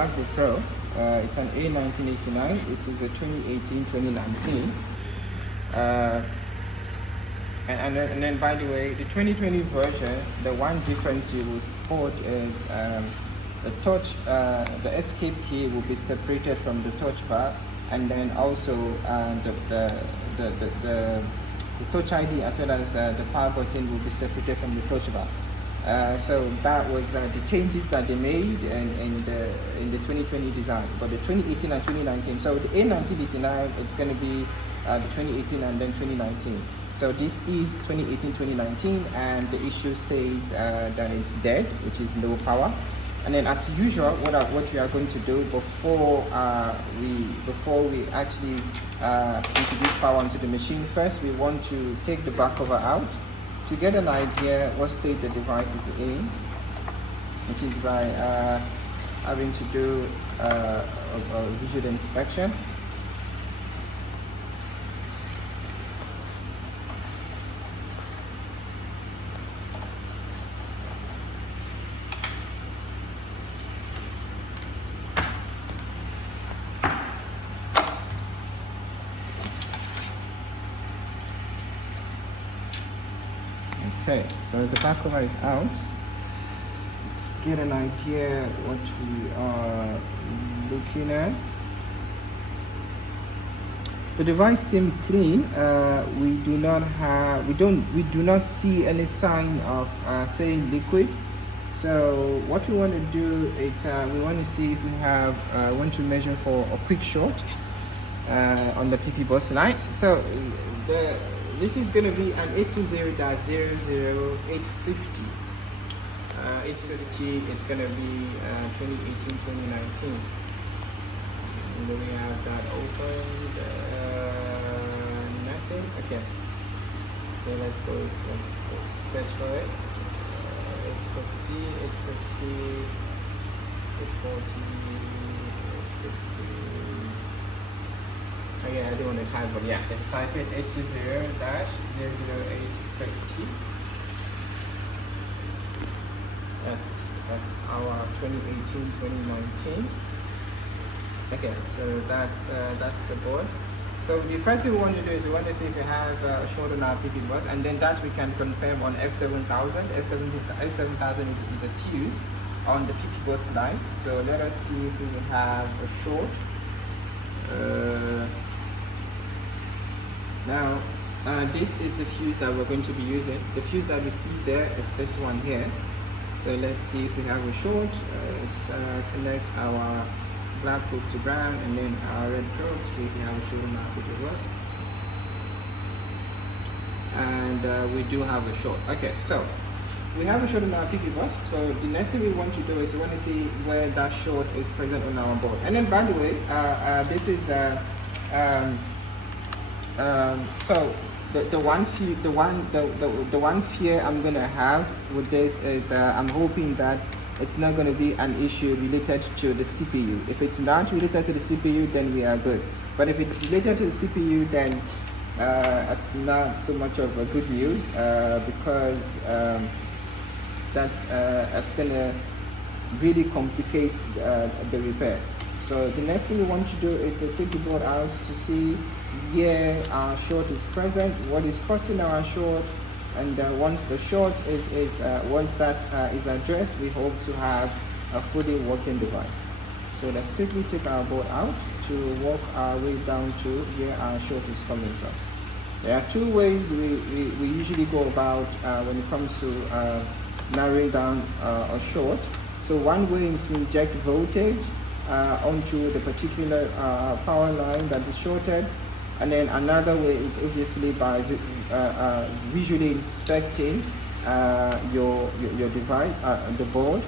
MacBook Pro. It's an A1989. This is a 2018-2019. And then, by the way, the 2020 version, the one difference you will spot is the touch, the escape key will be separated from the touch bar, and then also the touch ID as well as the power button will be separated from the touch bar. So that was the changes that they made in the 2020 design. But the 2018 and 2019, so the A1989, it's going to be the 2018 and then 2019. So this is 2018-2019, and the issue says that it's dead, which is low power. And then, as usual, what we are going to do before we actually introduce power onto the machine, first we want to take the back cover out to get an idea what state the device is in, which is by having to do a visual inspection. Okay, so the back cover is out. Let's get an idea what we are looking at. The device seems clean. We do not see any sign of saying liquid. So what we want to do is we want to see if we have want to measure for a quick short on the PPBUS line. So this is going to be an 820-00850. 850, it's going to be 2018-2019. And then we have that opened. Nothing. Okay. Okay, let's go. Let's search for it. 850, 850, 840, 850. Okay, I don't want to type, but yeah, let's type it 820-00850. That's our 2018-2019. Okay, so that's the board. So the first thing we want to do is we want to see if we have a short on our PPBUS, and then that we can confirm on F7000. F7000 is a fuse on the PPBUS line. So let us see if we have a short. Now, this is the fuse that we're going to be using. The fuse that we see there is this one here. So let's see if we have a short. Let's connect our black probe to brown, and then our red probe, see if we have a short on our PPBUS. And we do have a short. Okay, so we have a short on our PPBUS. So the next thing we want to do is we want to see where that short is present on our board. And then, by the way, this is so the one fear I'm gonna have with this is I'm hoping that it's not going to be an issue related to the CPU. If it's not related to the CPU, then we are good. But if it's related to the CPU, then it's not so much of a good news because that's going to really complicate the repair. So the next thing we want to do is to take the board out to see where our short is present, what is causing our short, and once the short is addressed, we hope to have a fully working device. So let's quickly take our board out to walk our way down to where our short is coming from. There are two ways we usually go about when it comes to narrowing down a short. So one way is to inject voltage onto the particular power line that is shorted, and then another way is obviously by visually inspecting your device, the board,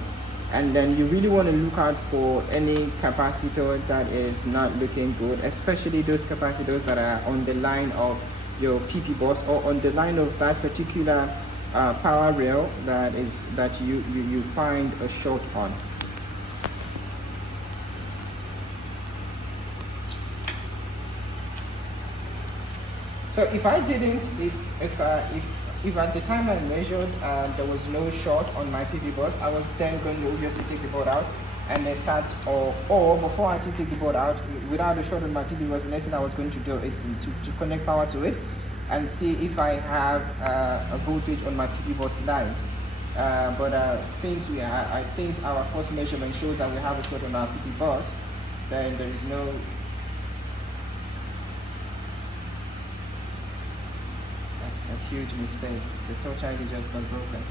and then you really want to look out for any capacitor that is not looking good, especially those capacitors that are on the line of your PPBUS or on the line of that particular power rail that you find a short on. So if I didn't, if at the time I measured there was no short on my PPBUS, I was then going to obviously take the board out and then start, or before I actually take the board out, without a short on my PPBUS, the next thing I was going to do is to connect power to it and see if I have a voltage on my PPBUS line. Since since our first measurement shows that we have a short on our PPBUS, then there is no. That's a huge mistake. The touch ID just got broken.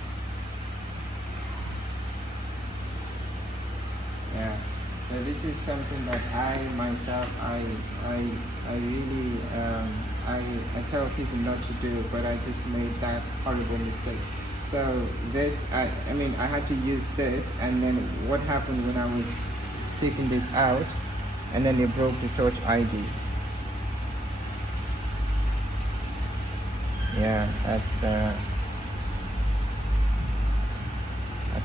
Yeah. So this is something that I myself I really I tell people not to do, but I just made that horrible mistake. So this I mean I had to use this, and then what happened when I was taking this out, and then it broke the touch ID. Yeah, that's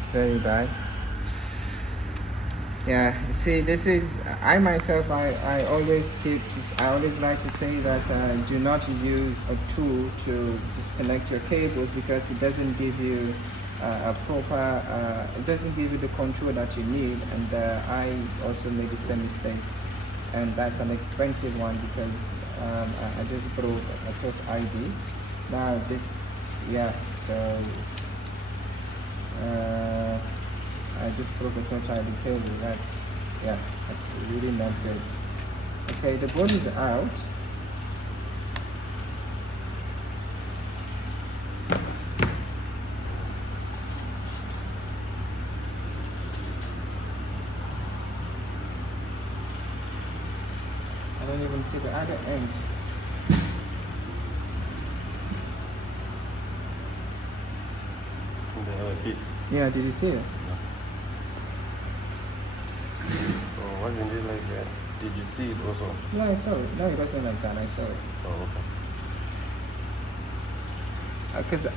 very bad. Yeah, see, this is, I myself, I always like to say that do not use a tool to disconnect your cables, because it doesn't give you a proper, it doesn't give you the control that you need. And I also made the same mistake, and that's an expensive one, because I just broke a touch ID. Now this, yeah, so I just broke a touch ID cable. That's really not good. Okay, the board is out. I don't even see the other end. The other piece. Yeah, did you see it? Oh, wasn't it like that? Did you see it also? No, I saw it. No, it wasn't like that. I saw it. Oh, okay.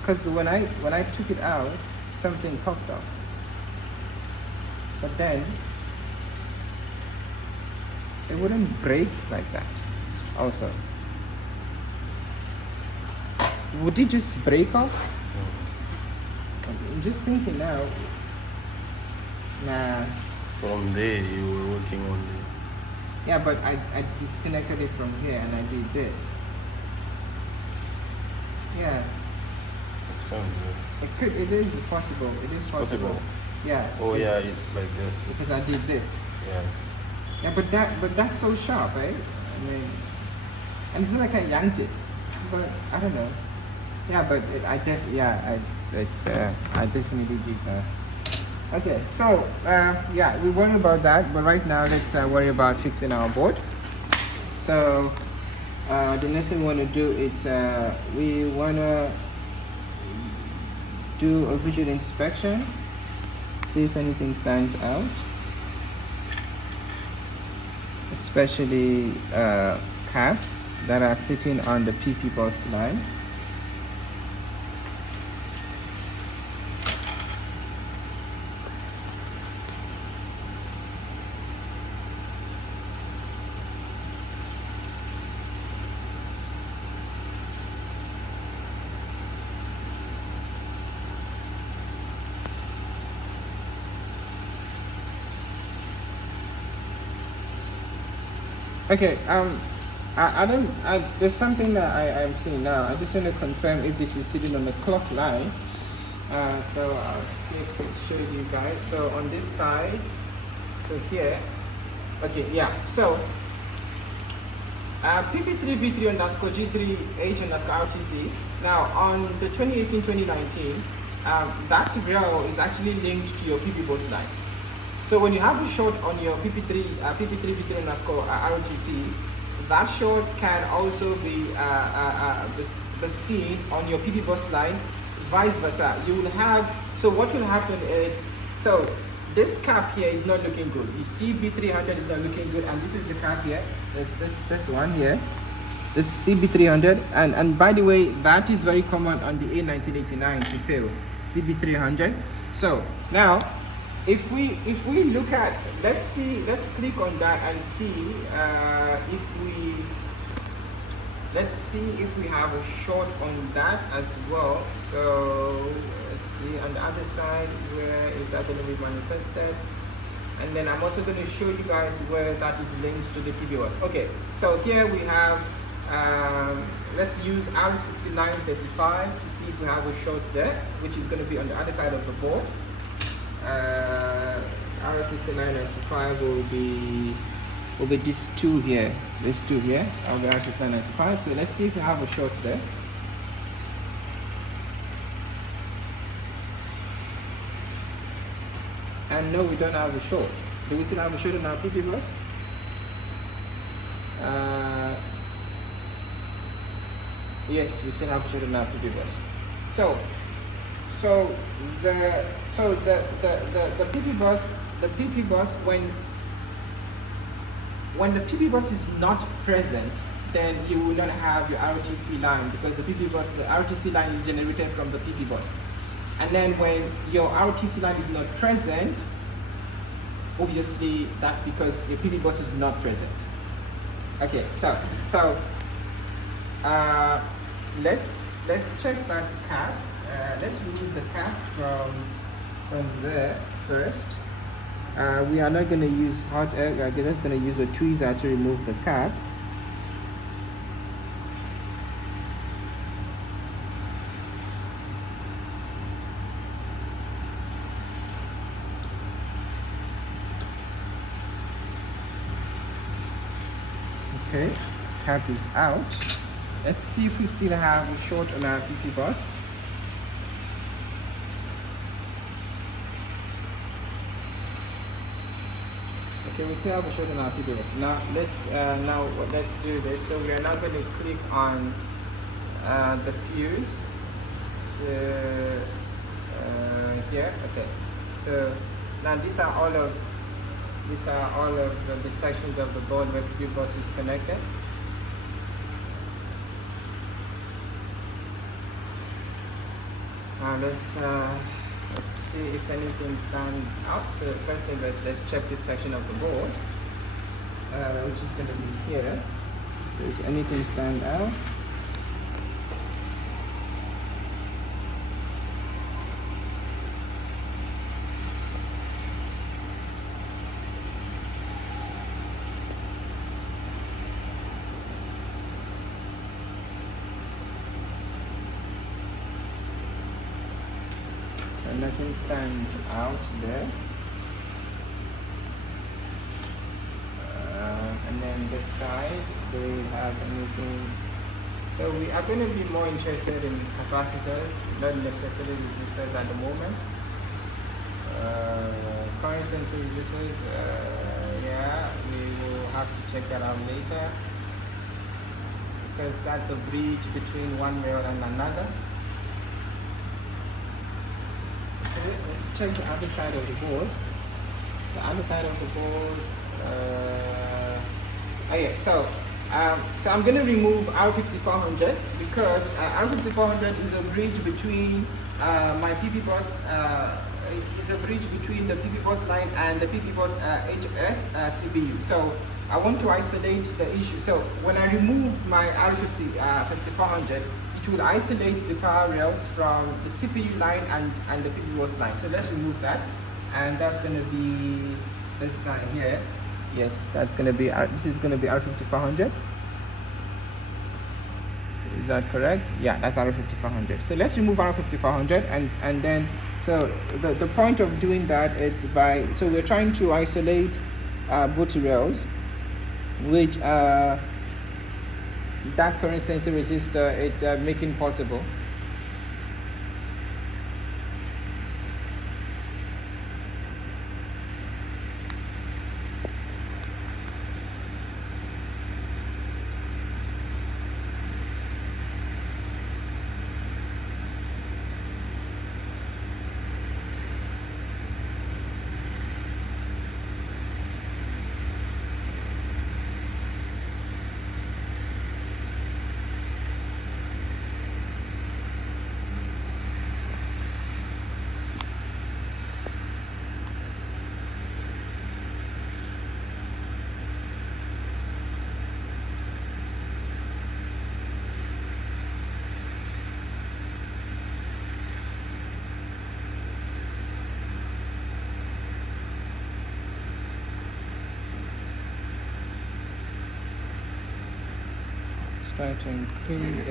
Because when I took it out, something popped off. But then it wouldn't break like that. Also, would it just break off? I'm just thinking now. Nah. From there, you were working on the... Yeah, but I disconnected it from here and I did this. Yeah. It is possible. It is possible. Yeah. Oh yeah, it's like this. Because I did this. Yes. Yeah, but that's so sharp, right? I mean, and it's not like I yanked it, but I don't know. Yeah, but I definitely did that. Okay, so yeah, we worry about that, but right now let's worry about fixing our board. So the next thing we want to do is we want to do a visual inspection, see if anything stands out, especially caps that are sitting on the PPBUS line. Okay, there's something that I'm seeing now. I just want to confirm if this is sitting on the clock line. So I'll flip to show you guys. So on this side, so here, okay, yeah. So PP3V3 underscore G3H underscore RTC. Now on the 2018-2019, that rail is actually linked to your PPBUS line. So when you have a short on your PP3V3 underscore RTC, that short can also be seen on your PPBUS line, vice versa. You will have, so what will happen is, so this cap here is not looking good. You see B300 is not looking good, and this is the cap here. This one here. This CB300, and by the way, that is very common on the A1989 to fail, CB300. So now, if we look at, let's click on that and see if we have a short on that as well. So let's see on the other side, where is that going to be manifested? and then I'm also going to show you guys where that is linked to the PPBUS. Okay, so here we have, let's use R6935 to see if we have a short there, which is going to be on the other side of the board. R6995 will be this two here, this two here, on the R6995. So let's see if we have a short there. And no, we don't have a short. Do we still have a short in our PPBUS? Yes, we still have a short in our PPBUS. So the PPBUS, when the PPBUS is not present, then you will not have your RTC line, because the RTC line is generated from the PPBUS. And then when your RTC line is not present, obviously that's because your PPBUS is not present. Okay, so let's check that cap. Let's remove the cap from there first. We are not going to use hot air. We are just going to use a tweezer to remove the cap. Okay, cap is out. Let's see if we still have a short on our PPBUS. Okay, we still have a short on our PPBUS. Now let's do this. So we are now going to click on the fuse. So here, okay. So now these are all of the sections of the board where PPBUS is connected. Let's see if anything stands out. So first thing, let's check this section of the board, which is going to be here. Does anything stand out? So nothing stands out there. And then this side, do we have anything? So we are going to be more interested in capacitors, not necessarily resistors at the moment. Current sensing resistors, yeah, we will have to check that out later, because that's a bridge between one rail and another. Let's check the other side of the board. The other side of the board. So I'm going to remove R5400, because R5400 is a bridge between my PPBUS. It's a bridge between the PPBUS line and the PPBUS HS CPU. So I want to isolate the issue. So when I remove my R5400, it will isolate the power rails from the CPU line and the PPBUS line. So let's remove that, and that's going to be this guy here. Yes, that's going to be this is going to be R5400. Is that correct? Yeah, that's R5400. So let's remove R5400, and then so the point of doing that is so we're trying to isolate both rails, which that current sensor resistor it's making possible. try to increase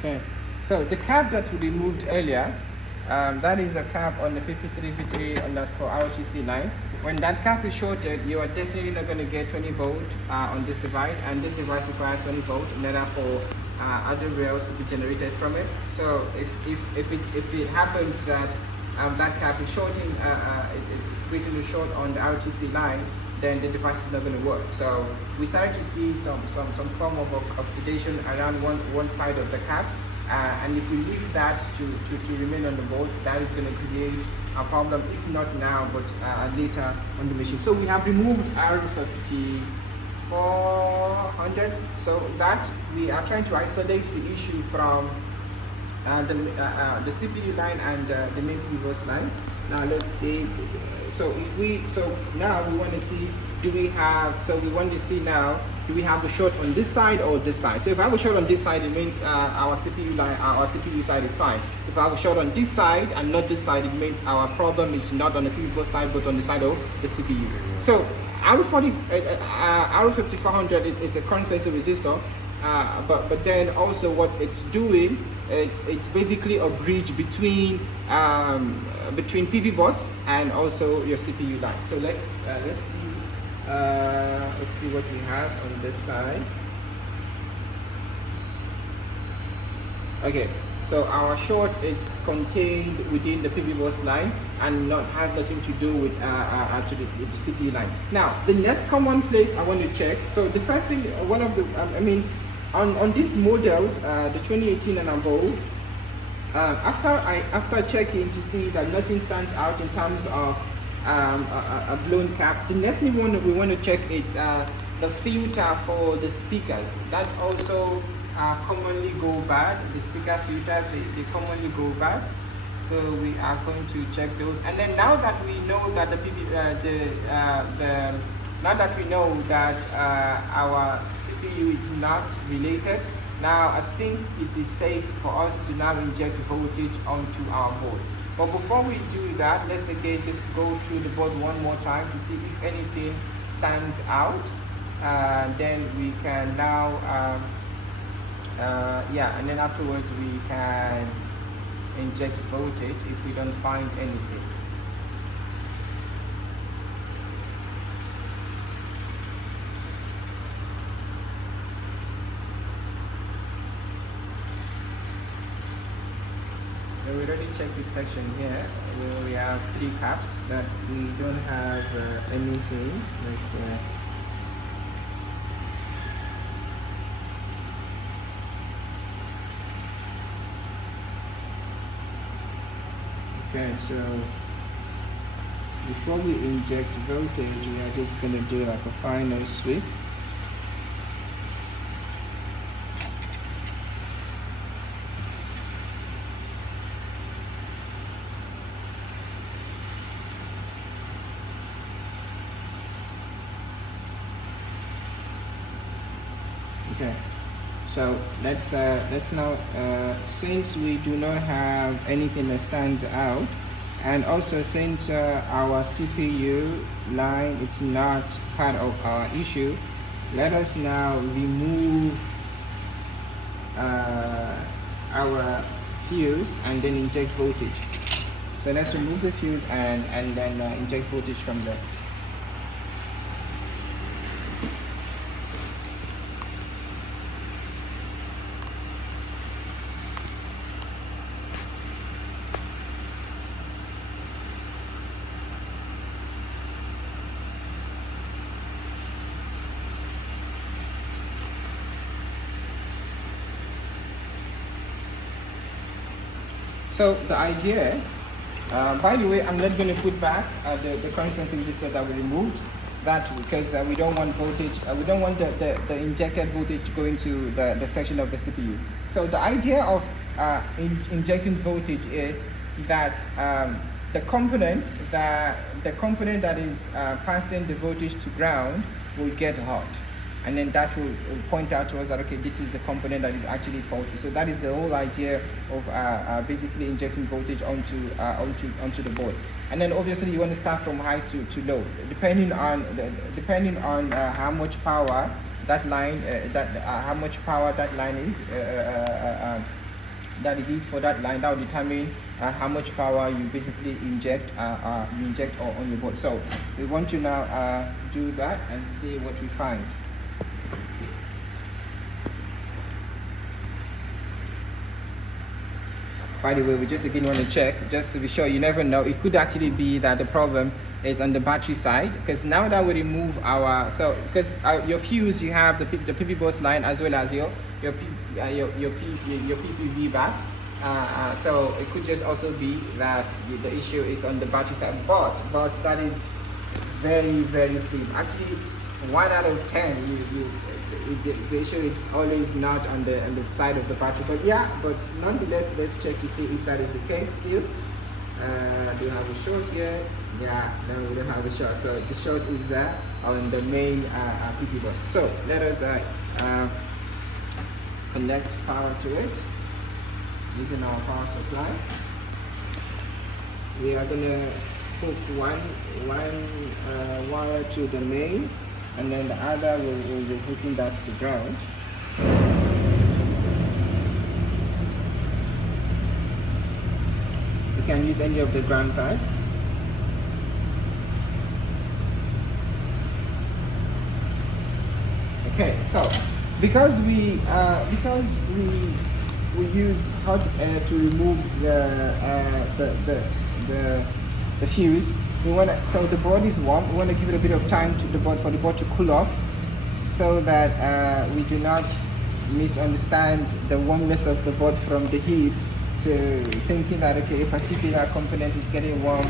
okay. So the cap that we removed earlier, that is a cap on the PP3V3_RTC line. When that cap is shorted, you are definitely not going to get 20 volt on this device, and this device requires 20 volt in order for other rails to be generated from it. So if it happens that that cap is shorting, it's splitting short on the RTC line, then the device is not going to work. So we started to see some form of oxidation around one side of the cap. And if we leave that to remain on the board, that is going to create a problem, if not now, but later on the machine. So we have removed R5400, so that we are trying to isolate the issue from the CPU line and the main PPBUS line. Now let's see. So now we want to see, do we have a short on this side or this side? So if I have a short on this side, it means our CPU line, our CPU side is fine. If I have a short on this side and not this side, it means our problem is not on the PPBUS side but on the side of the CPU. So R5400, it's a current sensor resistor, but then also what it's doing, it's basically a bridge between PPBUS and also your CPU line. So let's see what we have on this side. Okay, so our short is contained within the PPBUS line and has nothing to do with actually with the CPU line. Now the next common place I want to check. So the first thing, one of the on these models, the 2018 and above, after checking to see that nothing stands out in terms of a blown cap, the next thing we want to check is the filter for the speakers. That's also commonly go bad. The speaker filters, they commonly go bad. So we are going to check those. And then now that we know that our CPU is not related, now I think it is safe for us to now inject voltage onto our board. But before we do that, let's again just go through the board one more time to see if anything stands out. Then we can now, and then afterwards we can inject voltage if we don't find anything. So we already checked this section here where we have 3 caps that we don't have anything. Okay, so before we inject voltage, we are just going to do like a final sweep. Okay, so let's now, since we do not have anything that stands out, and also since our CPU line is not part of our issue, let us now remove our fuse and then inject voltage. So let's remove the fuse and then inject voltage from there. So the idea, by the way, I'm not going to put back the current sensing resistor that we removed, that because we don't want voltage, we don't want the injected voltage going to the section of the CPU. So the idea of injecting voltage is that the component that is passing the voltage to ground will get hot, and then that will point out to us that, okay, this is the component that is actually faulty. So that is the whole idea of basically injecting voltage onto the board. And then obviously you want to start from high to low, depending on how much power that line is that it is for that line. That will determine how much power you basically inject on your board. So we want to now do that and see what we find. By the way, we just again want to check, just to be sure. You never know, it could actually be that the problem is on the battery side, because now that we remove your fuse, you have the PPBUS line as well as your PPV bat. So it could just also be that the issue is on the battery side, but that is very, very slim. Actually, 1 out of 10, the issue is always not on the side of the battery. But yeah, but nonetheless, let's check to see if that is the case still. Do you have a short here? Yeah, no, we don't have a short. So the short is on the main PPBUS. So let us connect power to it using our power supply. We are gonna hook one wire to the main, and then the other will be hooking that to ground. You can use any of the ground pad. Okay, so because we use hot air to remove the fuse, so the board is warm. We want to give it a bit of time for the board to cool off, so that we do not misunderstand the warmness of the board from the heat to thinking that, okay, a particular component is getting warm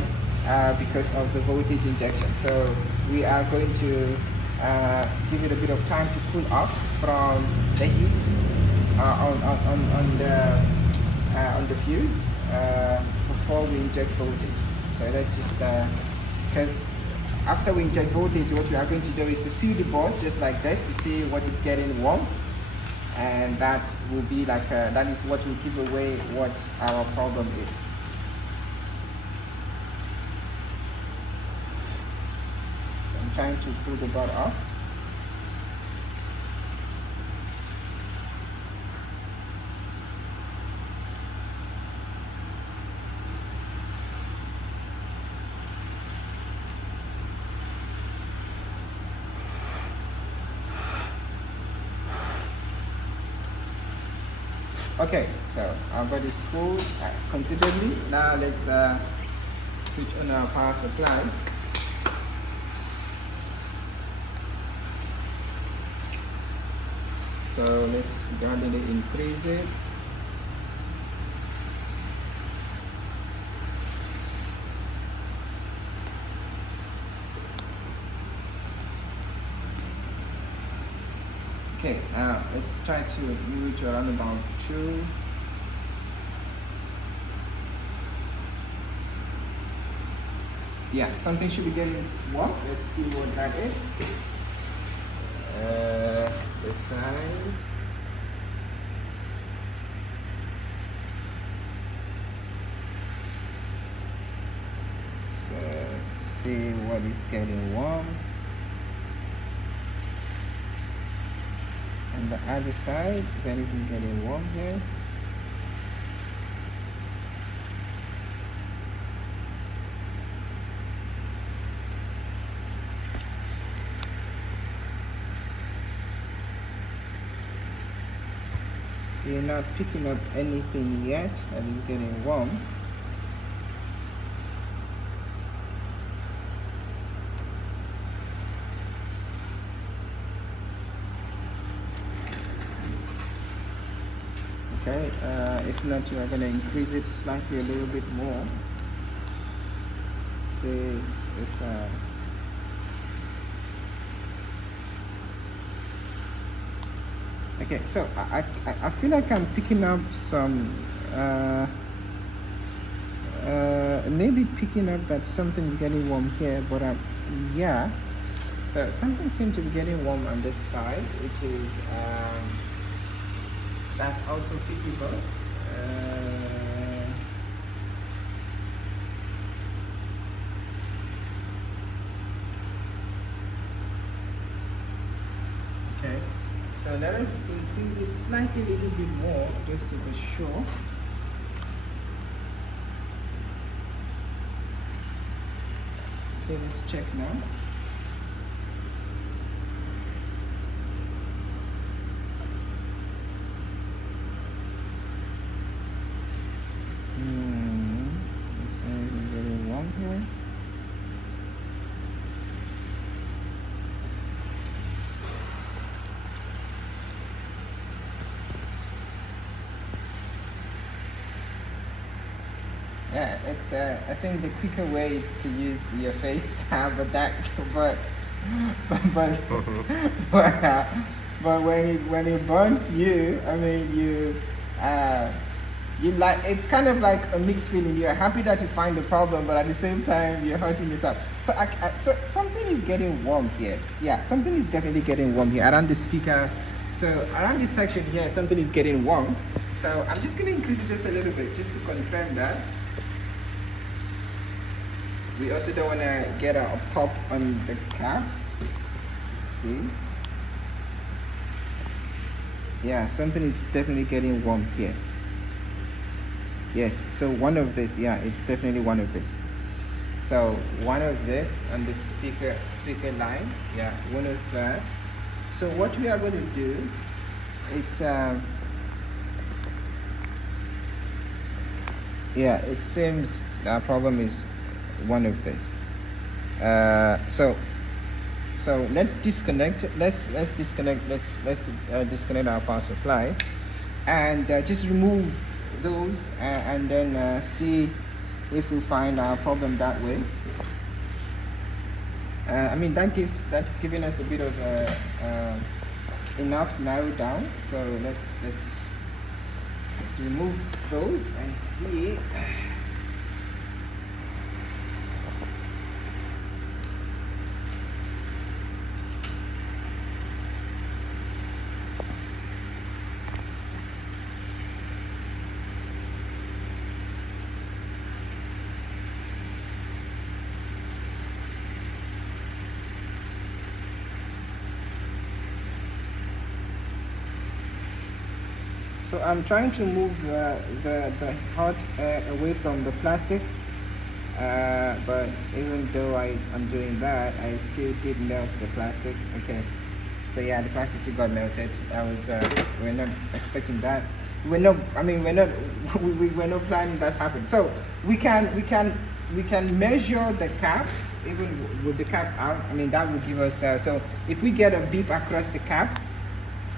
because of the voltage injection. So we are going to give it a bit of time to cool off from the heat on the fuse before we inject voltage. So let's just, because after we inject voltage, what we are going to do is to feel the board just like this to see what is getting warm, and that will be like that is what will give away what our problem is. I'm trying to pull the board off. Okay, so our board is cooled considerably. Now let's switch on our power supply. So let's gradually increase it. Okay, let's try to move it to around about 2. Yeah, something should be getting warm. Let's see what that is. This side. So let's see what is getting warm. And the other side, is anything getting warm here? We're not picking up anything yet that is getting warm. Okay, if not, you are going to increase it slightly a little bit more. See if okay, so I feel like I'm picking up some maybe picking up that something's getting warm here, but yeah. So something seems to be getting warm on this side, which is that's also PPBUS. Okay, so let us increase it slightly, a little bit more, just to be sure. Okay, let's check now. Let's say we're getting warm here. Yeah, it's I think the quicker way is to use your face, but when it burns you, I mean you like, it's kind of like a mixed feeling. You're happy that you find the problem, but at the same time you're hurting yourself. So so something is getting warm here. Yeah, something is definitely getting warm here around the speaker. So around this section here, something is getting warm. So I'm just going to increase it just a little bit, just to confirm that. We also don't want to get a pop on the cap. Let's see. Yeah, something is definitely getting warm here. Yes, so one of this, yeah, it's definitely one of this. So one of this on the speaker line, yeah, one of that. So what we are going to do, it's yeah, it seems our problem is one of this. So let's disconnect. Let's disconnect. Let's disconnect our power supply, and just remove those, and then see if we find our problem that way. I mean that's giving us a bit of enough narrow down. So let's remove those and see. So I'm trying to move the hot air away from the plastic, but even though I'm doing that, I still did melt the plastic. Okay, so yeah, the plastic still got melted. We're not expecting that. We're not planning that to happen. So we can measure the caps even with the caps out. I mean that will give us. So if we get a beep across the cap.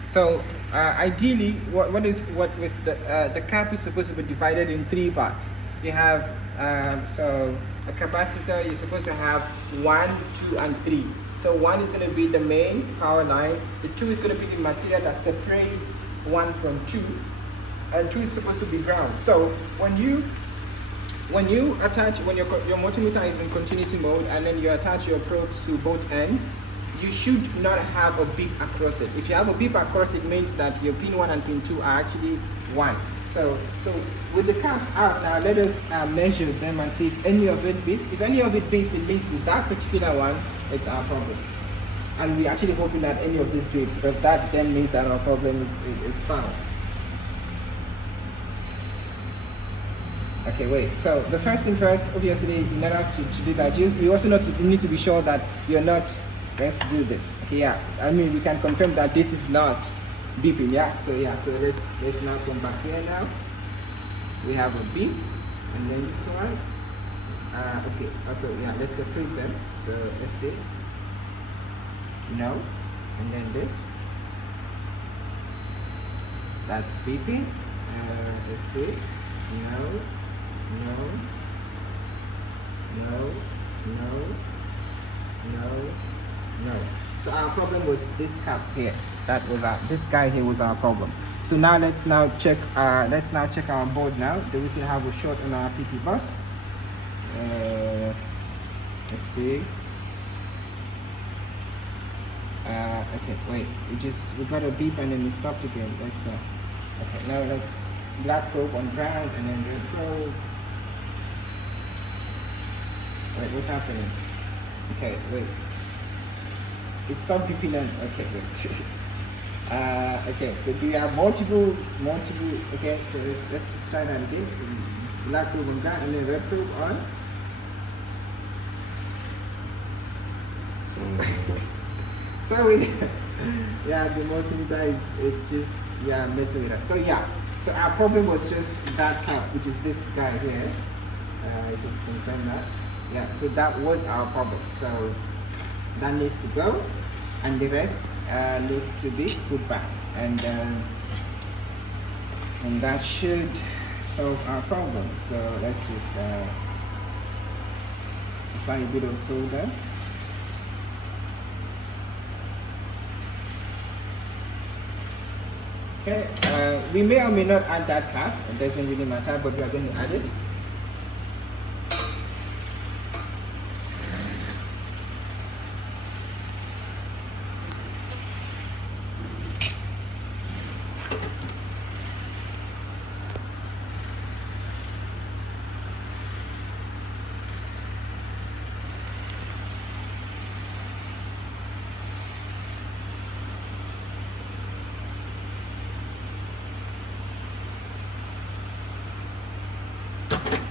So ideally, the cap is supposed to be divided in 3 parts. You have so a capacitor. You're supposed to have 1, 2, and 3. So 1 is going to be the main power line. The 2 is going to be the material that separates 1 from 2, and 2 is supposed to be ground. So when you attach, when your multimeter is in continuity mode, and then you attach your probes to both ends, you should not have a beep across it. If you have a beep across it, means that your pin 1 and pin 2 are actually 1. So with the caps out now, let us measure them and see if any of it beeps. If any of it beeps, it means that particular one, it's our problem. And we're actually hoping that any of these beeps, because that then means that our problem is it's found. Okay, wait. So the first thing first, obviously, in order to do that, you also need to be sure that you're not. Let's do this. Okay, yeah. I mean, we can confirm that this is not beeping. Yeah. So yeah. So let's now come back here now. We have a beep, and then this one. Okay. Also, yeah. Let's separate them. So let's see. No, and then this. That's beeping. Let's see. No, no, no, no, no. No. So our problem was this cap here. This guy here was our problem. So now let's check our board now. Do we still have a short on our PPBUS? Let's see. Okay, wait. We got a beep and then we stopped again. Let's okay, now let's black probe on ground and then red probe. Wait, what's happening? Okay, wait. It stopped beeping and okay, wait. Okay, so do you have multiple? Okay, so let's just try that again. Black probe on ground and then red probe on. So we, yeah, the multimeter it's just messing with us. So so our problem was just that cap, which is this guy here. Just confirm that. Yeah, so that was our problem. So that needs to go, and the rest needs to be put back, and that should solve our problem. So let's just apply a bit of solder. Okay, we may or may not add that cap. It doesn't really matter, but we are going to add it.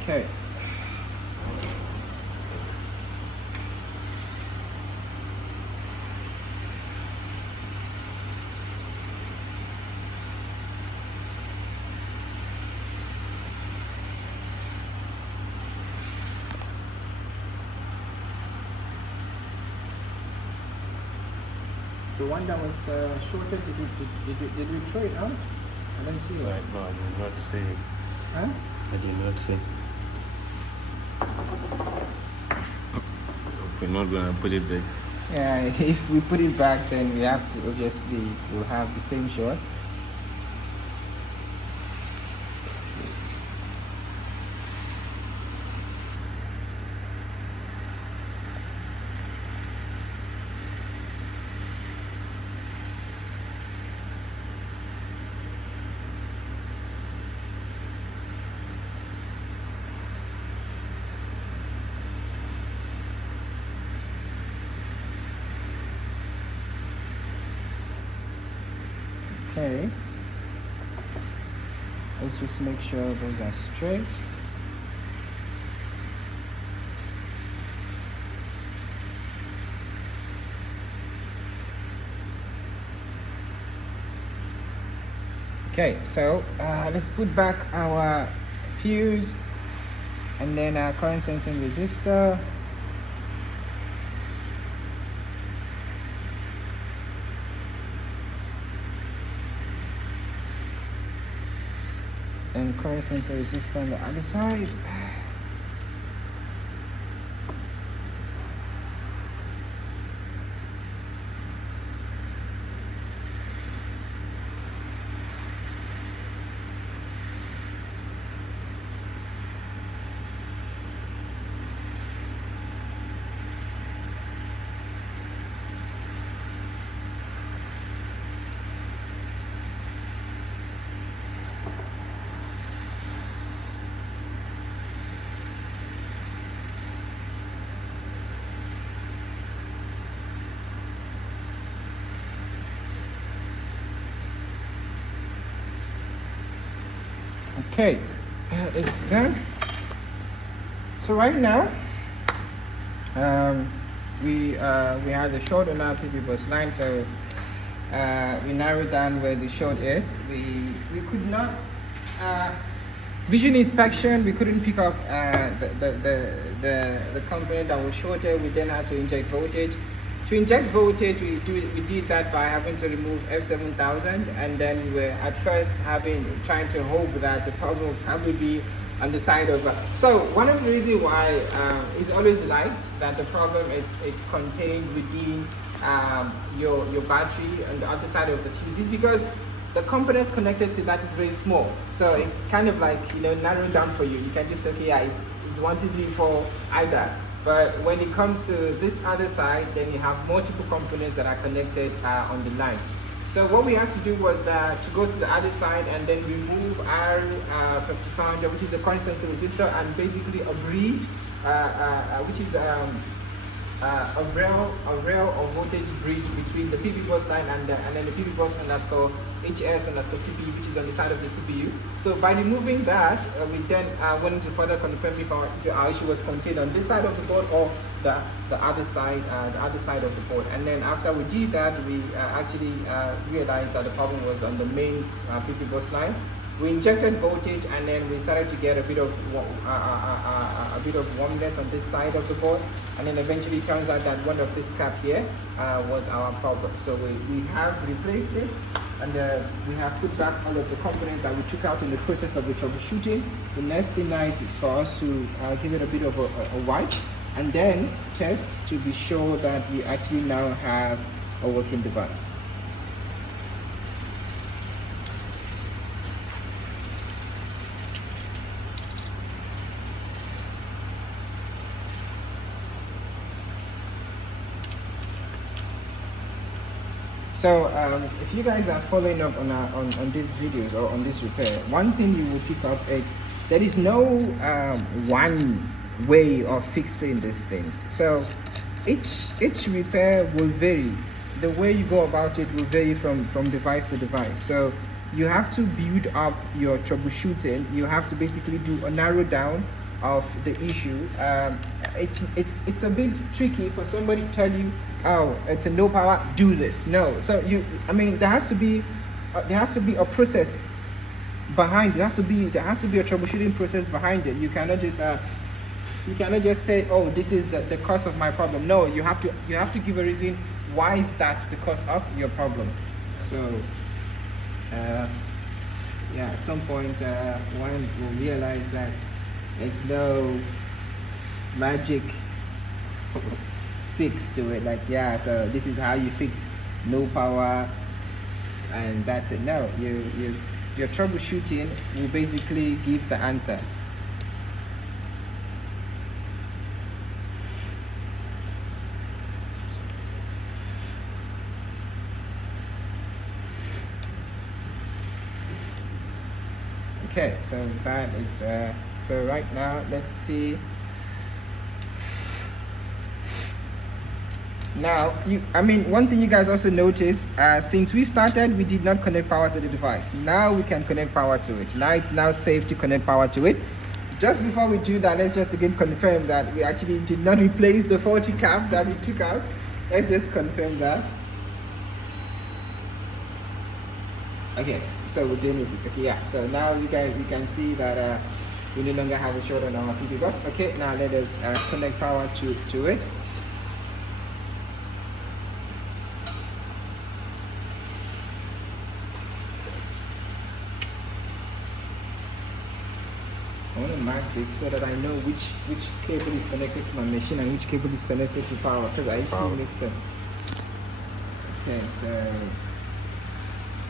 Okay. The one that was shorted, did we throw it out? I don't see it. No, I did not see. Huh? I did not see. We're not gonna put it back. Yeah, if we put it back, then we have to obviously we'll have the same short. Okay, let's just make sure those are straight. Okay, so let's put back our fuse and then our current sensing resistor. And current sensor resistor on the other side. Okay, it's done. So right now, we had a short on our PPBUS line, so we narrowed down where the short is. We could not vision inspection. We couldn't pick up the component that was shorted. We then had to inject voltage. To inject voltage, we did that by having to remove F7000, and then we were at first trying to hope that the problem would probably be on the side of. So one of the reasons why it's always liked that the problem it's contained within your battery on the other side of the fuse is because the components connected to that is very small, so it's kind of like, you know, narrowed down for you. You can just say, okay, yeah, it's 1, 2, 3, 4 either. But when it comes to this other side, then you have multiple components that are connected on the line. So what we had to do was to go to the other side and then remove our 5500, which is a current sensor resistor, and basically a bridge, which is a rail or voltage bridge between the PPBUS line and then the PPBUS underscore HS underscore CPU, which is on the side of the CPU. So by removing that, we then went to further confirm if our issue was contained on this side of the board or the other side of the board. And then after we did that, we actually realized that the problem was on the main PPBUS line. We injected voltage, and then we started to get a bit of warmness on this side of the board, and then eventually it turns out that one of this cap here was our problem. So we have replaced it, and we have put back all of the components that we took out in the process of the troubleshooting. The next thing now is for us to give it a bit of a wipe, and then test to be sure that we actually now have a working device. So if you guys are following up on these videos or on this repair, one thing you will pick up is there is no one way of fixing these things. So each repair will vary. The way you go about it will vary from device to device. So you have to build up your troubleshooting. You have to basically do a narrow down of the issue. It's a bit tricky for somebody to tell you, oh, it's a low power, do this. No. So there has to be a process behind it. There has to be a troubleshooting process behind it. You cannot just say, oh, this is the cause of my problem. No, you have to give a reason why is that the cause of your problem. So yeah, at some point one will realize that it's no magic fix to it, like, yeah, so this is how you fix no power and that's it. No, your troubleshooting will basically give the answer. Okay, so that is so right now let's see. Now, one thing you guys also notice, since we started, we did not connect power to the device. Now we can connect power to it. Now it's now safe to connect power to it. Just before we do that, let's just again confirm that we actually did not replace the faulty cap that we took out. Let's just confirm that. Okay, so we're doing it. Okay, yeah. So now you can see that we no longer have a short on our PPBUS. Okay, now let us connect power to it. I want to mark this so that I know which cable is connected to my machine and which cable is connected to power, because I usually mix them. Okay, so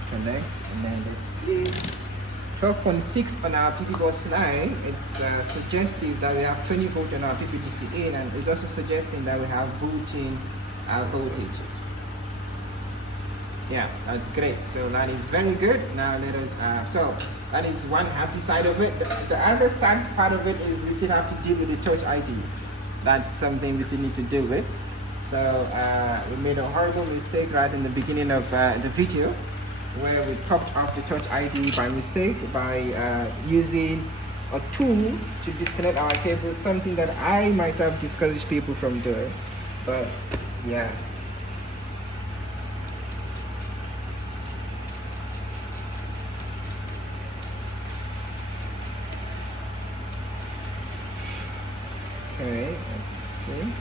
connect, and then let's see. 12.6 on our PPBUS line. It's suggestive that we have 20 volt on our PPDC in, and it's also suggesting that we have built-in voltage. Yeah, that's great. So that is very good. Now let us, so that is one happy side of it. The other sad part of it is we still have to deal with the touch ID. That's something we still need to deal with. So we made a horrible mistake right in the beginning of the video, where we popped off the touch ID by mistake by using a tool to disconnect our cable, something that I myself discourage people from doing. But yeah. Okay, let's see.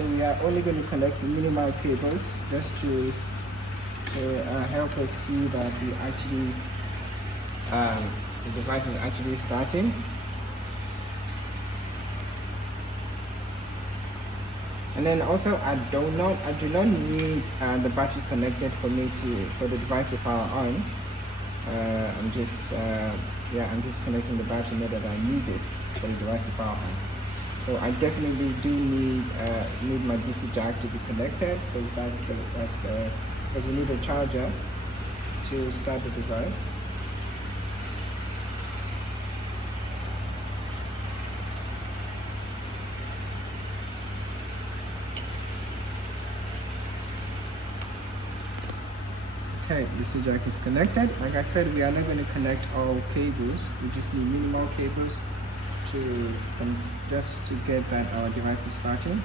So we are only going to connect minimal cables just to help us see that we actually the device is actually starting. And then also I do not need the battery connected for the device to power on. I'm just connecting the battery now that I need it for the device to power on. So I definitely do need my DC jack to be connected, because we need a charger to start the device. Okay, DC jack is connected. Like I said, we are not going to connect all cables. We just need minimal cables just to get that our device is starting.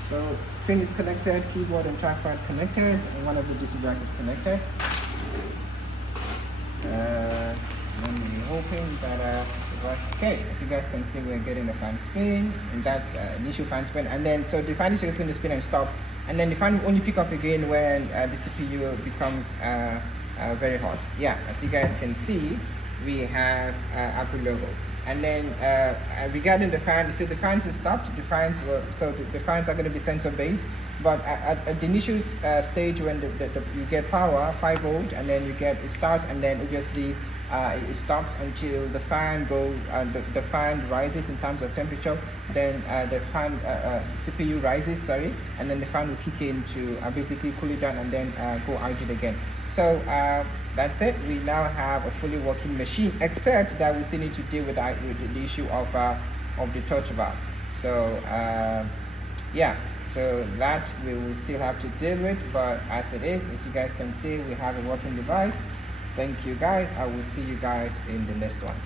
So screen is connected, keyboard and trackpad connected, and one of the DC jack is connected. And we're hoping that okay, as you guys can see, we're getting the fan spin, and that's initial fan spin, and then so the fan is just going to spin and stop, and then the fan will only pick up again when the CPU becomes very hot. Yeah, as you guys can see, we have Apple logo. And then regarding the fan, you see the fans is stopped. The fans the fans are going to be sensor based, but at the initial stage when you get power 5 volt, and then it starts, and then obviously it stops until the fan the fan rises in terms of temperature. Then the fan CPU rises, and then the fan will kick in to basically cool it down, and then go idle again. So that's it. We now have a fully working machine, except that we still need to deal with the issue of the touch bar. So yeah, so that we will still have to deal with, but as it is, as you guys can see, we have a working device. Thank you guys. I will see you guys in the next one.